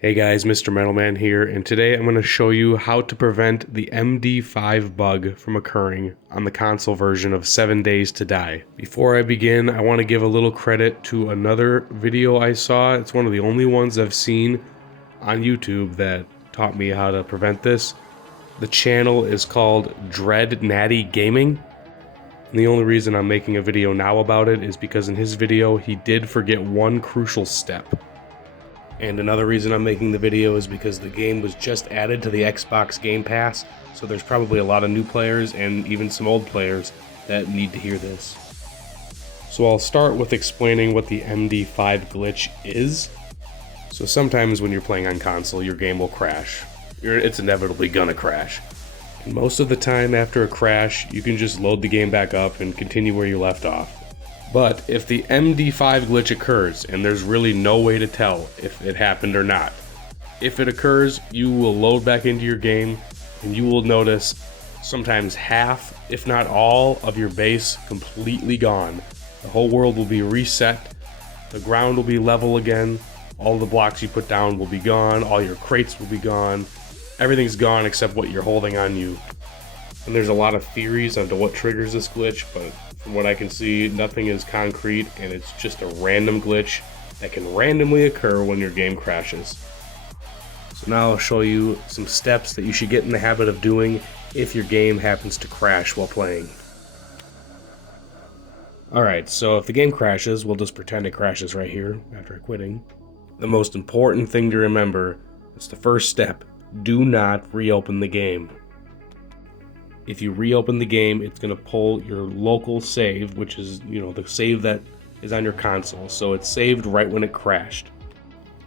Hey guys, Mr. Metalman here, and today I'm going to show you how to prevent the MD5 bug from occurring on the console version of 7 Days to Die. Before I begin, I want to give a little credit to another video I saw. It's one of the only ones I've seen on YouTube that taught me how to prevent this. The channel is called Dread Natty Gaming. And the only reason I'm making a video now about it is because in his video he did forget one crucial step. And another reason I'm making the video is because the game was just added to the Xbox Game Pass, so there's probably a lot of new players and even some old players that need to hear this. So I'll start with explaining what the MD5 glitch is. So sometimes when you're playing on console, your game will crash. It's inevitably gonna crash. And most of the time after a crash, you can just load the game back up and continue where you left off. But if the MD5 glitch occurs, and there's really no way to tell if it happened or not, if it occurs, you will load back into your game and you will notice sometimes half, if not all, of your base completely gone. The whole world will be reset, the ground will be level again, all the blocks you put down will be gone, all your crates will be gone, everything's gone except what you're holding on you. And there's a lot of theories onto what triggers this glitch, but from what I can see, nothing is concrete, and it's just a random glitch that can randomly occur when your game crashes. So now I'll show you some steps that you should get in the habit of doing if your game happens to crash while playing. Alright, so if the game crashes, we'll just pretend it crashes right here after quitting. The most important thing to remember is the first step. Do not reopen the game. If you reopen the game, it's going to pull your local save, which is, the save that is on your console. So it's saved right when it crashed.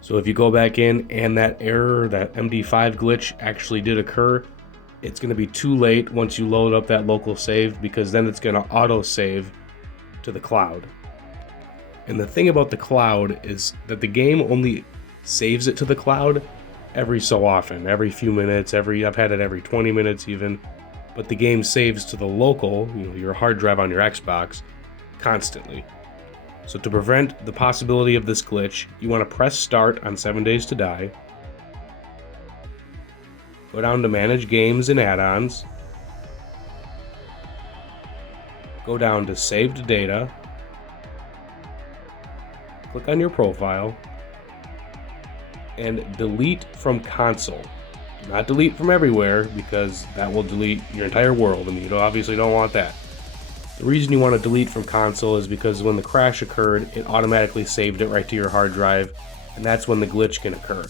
So if you go back in and that error, that MD5 glitch actually did occur, it's going to be too late once you load up that local save, because then it's going to auto-save to the cloud. And the thing about the cloud is that the game only saves it to the cloud every so often, every few minutes, I've had it every 20 minutes even. But the game saves to the local, your hard drive on your Xbox, constantly. So to prevent the possibility of this glitch, you want to press start on 7 Days to Die. Go down to Manage Games and Add-ons. Go down to Saved Data. Click on your profile. And delete from console. Do not delete from everywhere, because that will delete your entire world, and you obviously don't want that. The reason you want to delete from console is because when the crash occurred, it automatically saved it right to your hard drive, and that's when the glitch can occur.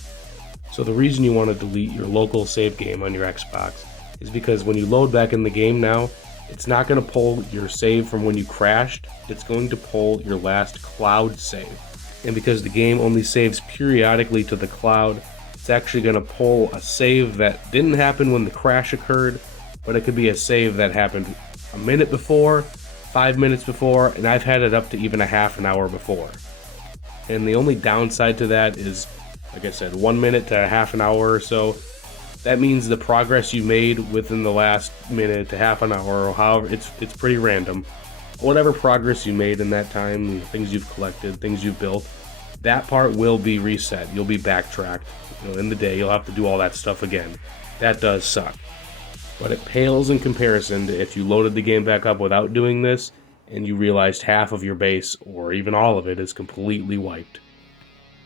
So the reason you want to delete your local save game on your Xbox is because when you load back in the game now, it's not going to pull your save from when you crashed, it's going to pull your last cloud save. And because the game only saves periodically to the cloud, it's actually going to pull a save that didn't happen when the crash occurred, but it could be a save that happened a minute before, 5 minutes before, and I've had it up to even a half an hour before. And the only downside to that is, like I said, 1 minute to a half an hour or so. That means the progress you made within the last minute to half an hour, or however, it's pretty random. Whatever progress you made in that time, things you've collected, things you've built, that part will be reset. You'll be backtracked. In the day, you'll have to do all that stuff again. That does suck. But it pales in comparison to if you loaded the game back up without doing this, and you realized half of your base, or even all of it, is completely wiped.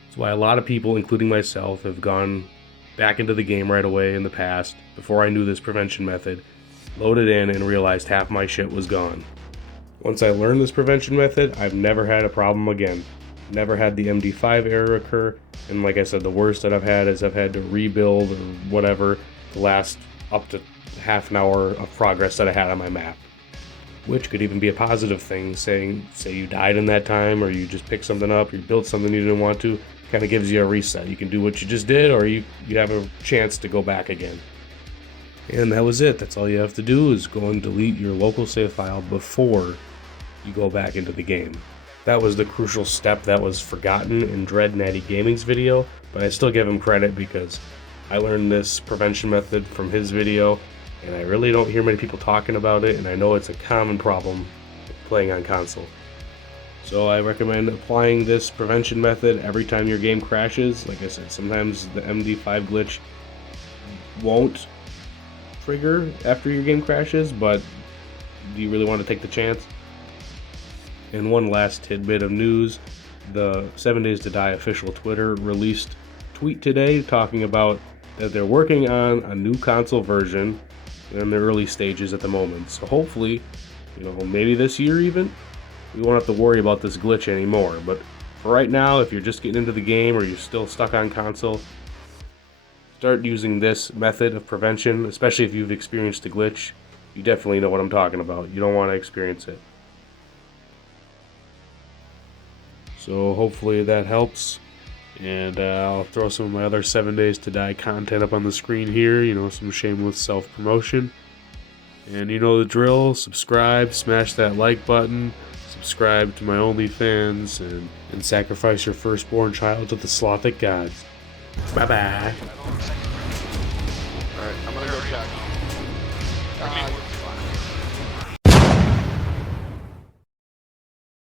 That's why a lot of people, including myself, have gone back into the game right away in the past, before I knew this prevention method, loaded in and realized half my shit was gone. Once I learned this prevention method, I've never had a problem again. Never had the MD5 error occur, and like I said, the worst that I've had is I've had to rebuild or whatever the last up to half an hour of progress that I had on my map. Which could even be a positive thing, say you died in that time, or you just picked something up, you built something you didn't want to, kind of gives you a reset. You can do what you just did, or you have a chance to go back again. And that was it. That's all you have to do, is go and delete your local save file before you go back into the game. That was the crucial step that was forgotten in Dread Natty Gaming's video, but I still give him credit because I learned this prevention method from his video, and I really don't hear many people talking about it, and I know it's a common problem playing on console. So I recommend applying this prevention method every time your game crashes. Like I said, sometimes the MD5 glitch won't trigger after your game crashes, but do you really want to take the chance? And one last tidbit of news, the 7 Days to Die official Twitter released a tweet today talking about that they're working on a new console version in the early stages at the moment. So hopefully, maybe this year even, we won't have to worry about this glitch anymore. But for right now, if you're just getting into the game or you're still stuck on console, start using this method of prevention, especially if you've experienced a glitch. You definitely know what I'm talking about. You don't want to experience it. So hopefully that helps. And I'll throw some of my other 7 Days to Die content up on the screen here, some shameless self-promotion. And you know the drill, subscribe, smash that like button, subscribe to my OnlyFans, and sacrifice your firstborn child to the Slothic gods. Bye-bye. Alright, I'm gonna go check.